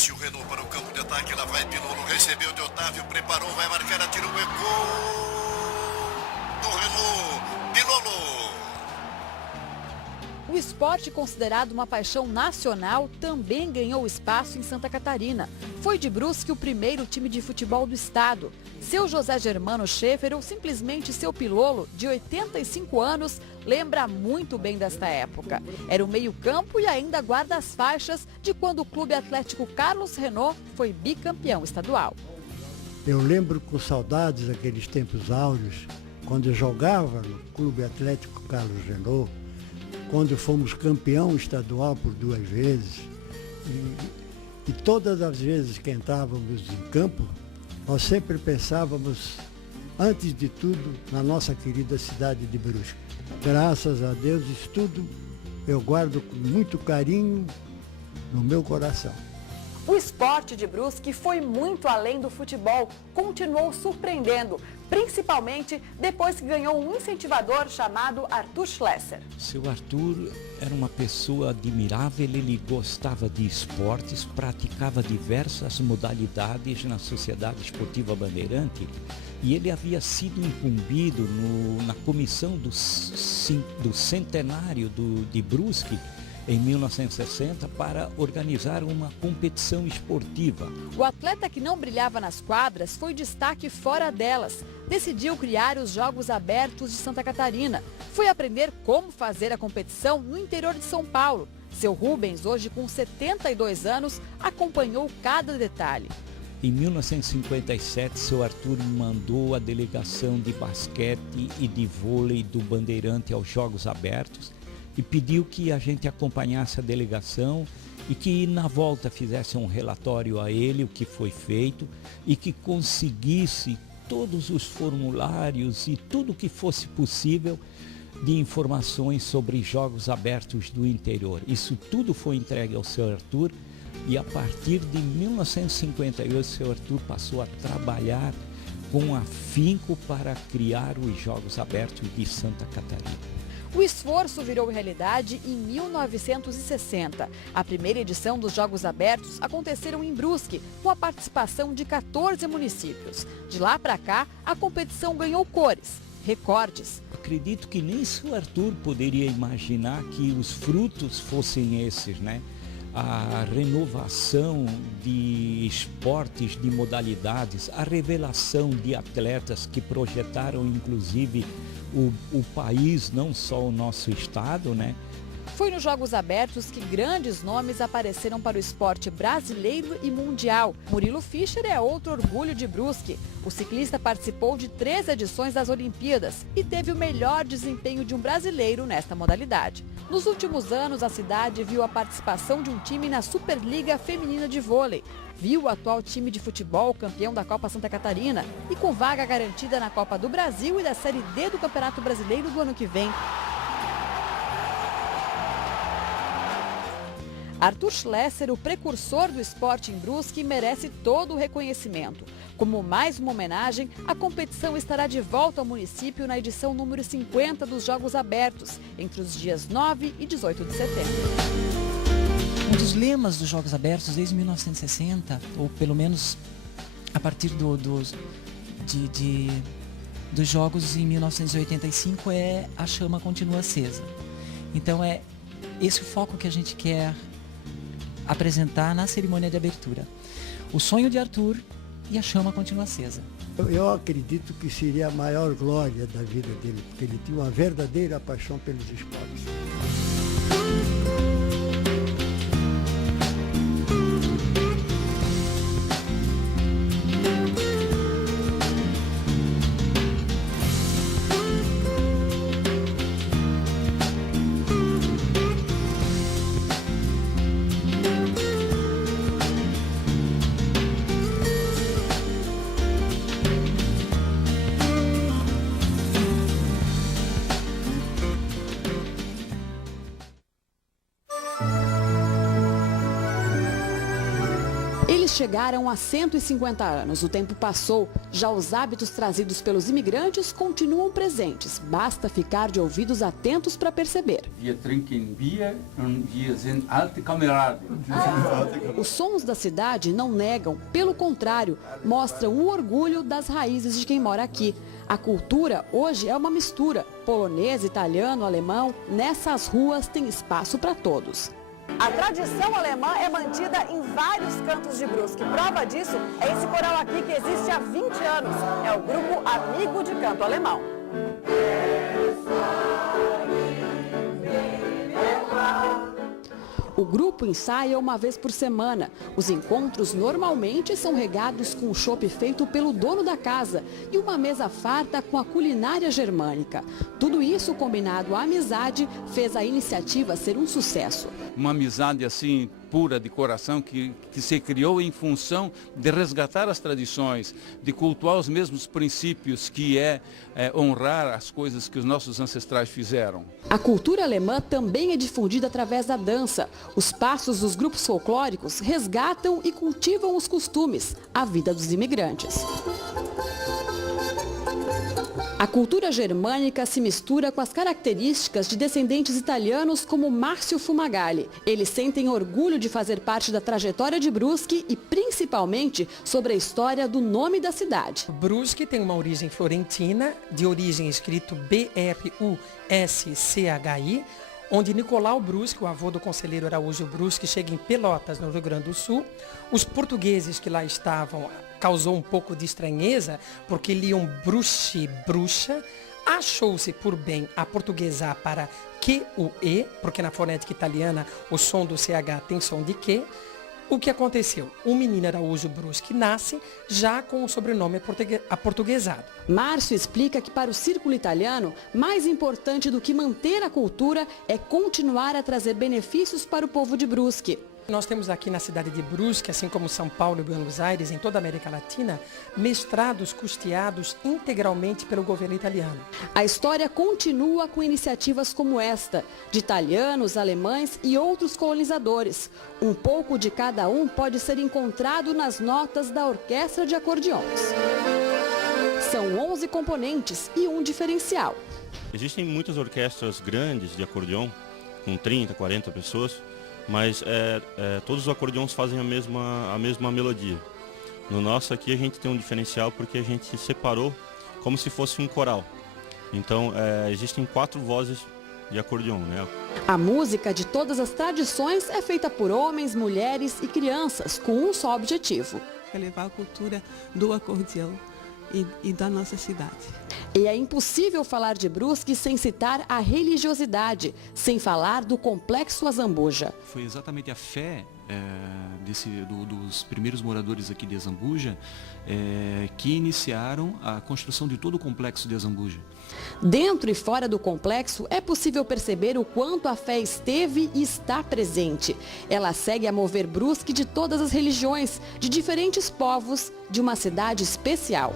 Partiu Renault para o campo de ataque, lá vai Pilolo, recebeu de Otávio, preparou, vai marcar, atirou, é gol do Renault, Pilolo. O esporte, considerado uma paixão nacional, também ganhou espaço em Santa Catarina. Foi de Brusque o primeiro time de futebol do estado. Seu José Germano Schaefer, ou simplesmente seu Pilolo, de 85 anos, lembra muito bem desta época. Era o meio-campo e ainda guarda as faixas de quando o Clube Atlético Carlos Renault foi bicampeão estadual. Eu lembro com saudades daqueles tempos áureos, quando eu jogava no Clube Atlético Carlos Renault, quando fomos campeão estadual por 2 vezes, e todas as vezes que entrávamos em campo, nós sempre pensávamos, antes de tudo, na nossa querida cidade de Brusque. Graças a Deus, isso tudo eu guardo com muito carinho no meu coração. O esporte de Brusque foi muito além do futebol, continuou surpreendendo, principalmente depois que ganhou um incentivador chamado Arthur Schlesser. Seu Arthur era uma pessoa admirável, ele gostava de esportes, praticava diversas modalidades na Sociedade Esportiva Bandeirante e ele havia sido incumbido na comissão do centenário de Brusque, em 1960, para organizar uma competição esportiva. O atleta que não brilhava nas quadras foi destaque fora delas. Decidiu criar os Jogos Abertos de Santa Catarina. Foi aprender como fazer a competição no interior de São Paulo. Seu Rubens, hoje com 72 anos, acompanhou cada detalhe. Em 1957, seu Arthur mandou a delegação de basquete e de vôlei do Bandeirante aos Jogos Abertos e pediu que a gente acompanhasse a delegação e que na volta fizesse um relatório a ele, o que foi feito, e que conseguisse todos os formulários e tudo o que fosse possível de informações sobre Jogos Abertos do interior. Isso tudo foi entregue ao seu Arthur e a partir de 1958, seu Arthur passou a trabalhar com afinco para criar os Jogos Abertos de Santa Catarina. O esforço virou realidade em 1960. A primeira edição dos Jogos Abertos aconteceram em Brusque, com a participação de 14 municípios. De lá para cá, a competição ganhou cores, recordes. Acredito que nem seu Arthur poderia imaginar que os frutos fossem esses, né? A renovação de esportes, de modalidades, a revelação de atletas que projetaram inclusive o país, não só o nosso estado, né? Foi nos Jogos Abertos que grandes nomes apareceram para o esporte brasileiro e mundial. Murilo Fischer é outro orgulho de Brusque. O ciclista participou de 3 edições das Olimpíadas e teve o melhor desempenho de um brasileiro nesta modalidade. Nos últimos anos, a cidade viu a participação de um time na Superliga Feminina de Vôlei. Viu o atual time de futebol campeão da Copa Santa Catarina e com vaga garantida na Copa do Brasil e da Série D do Campeonato Brasileiro do ano que vem. Arthur Schlesser, o precursor do esporte em Brusque, merece todo o reconhecimento. Como mais uma homenagem, a competição estará de volta ao município na edição número 50 dos Jogos Abertos, entre os dias 9 e 18 de setembro. Um dos lemas dos Jogos Abertos desde 1960, ou pelo menos a partir dos Jogos em 1985, é "A chama continua acesa". Então é esse o foco que a gente quer apresentar na cerimônia de abertura. O sonho de Arthur e a chama continua acesa. Eu acredito que seria a maior glória da vida dele, porque ele tinha uma verdadeira paixão pelos esportes. Eles chegaram há 150 anos, o tempo passou, já os hábitos trazidos pelos imigrantes continuam presentes, basta ficar de ouvidos atentos para perceber. Wir trinken Bier und wir sind alte Kameraden. Os sons da cidade não negam, pelo contrário, mostram o orgulho das raízes de quem mora aqui. A cultura hoje é uma mistura, polonês, italiano, alemão, nessas ruas tem espaço para todos. A tradição alemã é mantida em vários cantos de Brusque. Prova disso é esse coral aqui que existe há 20 anos. É o grupo Amigo de Canto Alemão. O grupo ensaia uma vez por semana. Os encontros normalmente são regados com o chopp feito pelo dono da casa e uma mesa farta com a culinária germânica. Tudo isso combinado à amizade fez a iniciativa ser um sucesso. Uma amizade assim pura de coração que se criou em função de resgatar as tradições, de cultuar os mesmos princípios que é honrar as coisas que os nossos ancestrais fizeram. A cultura alemã também é difundida através da dança. Os passos dos grupos folclóricos resgatam e cultivam os costumes, a vida dos imigrantes. A cultura germânica se mistura com as características de descendentes italianos como Márcio Fumagalli. Eles sentem orgulho de fazer parte da trajetória de Brusque e principalmente sobre a história do nome da cidade. Brusque tem uma origem florentina, de origem escrito B-R-U-S-C-H-I, onde Nicolau Brusque, o avô do conselheiro Araújo Brusque, chega em Pelotas, no Rio Grande do Sul. Os portugueses que lá estavam causou um pouco de estranheza, porque liam bruxe, bruxa. Achou-se por bem aportuguesar para Q-U-E, porque na fonética italiana o som do CH tem som de Q. O que aconteceu? O menino Araújo Brusque nasce já com o sobrenome aportuguesado. Márcio explica que para o círculo italiano, mais importante do que manter a cultura é continuar a trazer benefícios para o povo de Brusque. Nós temos aqui na cidade de Brusque, assim como São Paulo e Buenos Aires, em toda a América Latina, mestrados custeados integralmente pelo governo italiano. A história continua com iniciativas como esta, de italianos, alemães e outros colonizadores. Um pouco de cada um pode ser encontrado nas notas da Orquestra de Acordeões. São 11 componentes e um diferencial. Existem muitas orquestras grandes de acordeão, com 30, 40 pessoas, mas todos os acordeões fazem a mesma melodia. No nosso aqui a gente tem um diferencial porque a gente separou como se fosse um coral. Então existem 4 vozes de acordeão, né? A música de todas as tradições é feita por homens, mulheres e crianças com um só objetivo: é levar a cultura do acordeão e da nossa cidade. E é impossível falar de Brusque sem citar a religiosidade, sem falar do Complexo Azambuja. Foi exatamente a fé dos primeiros moradores aqui de Azambuja que iniciaram a construção de todo o Complexo de Azambuja. Dentro e fora do complexo é possível perceber o quanto a fé esteve e está presente. Ela segue a mover Brusque de todas as religiões, de diferentes povos, de uma cidade especial.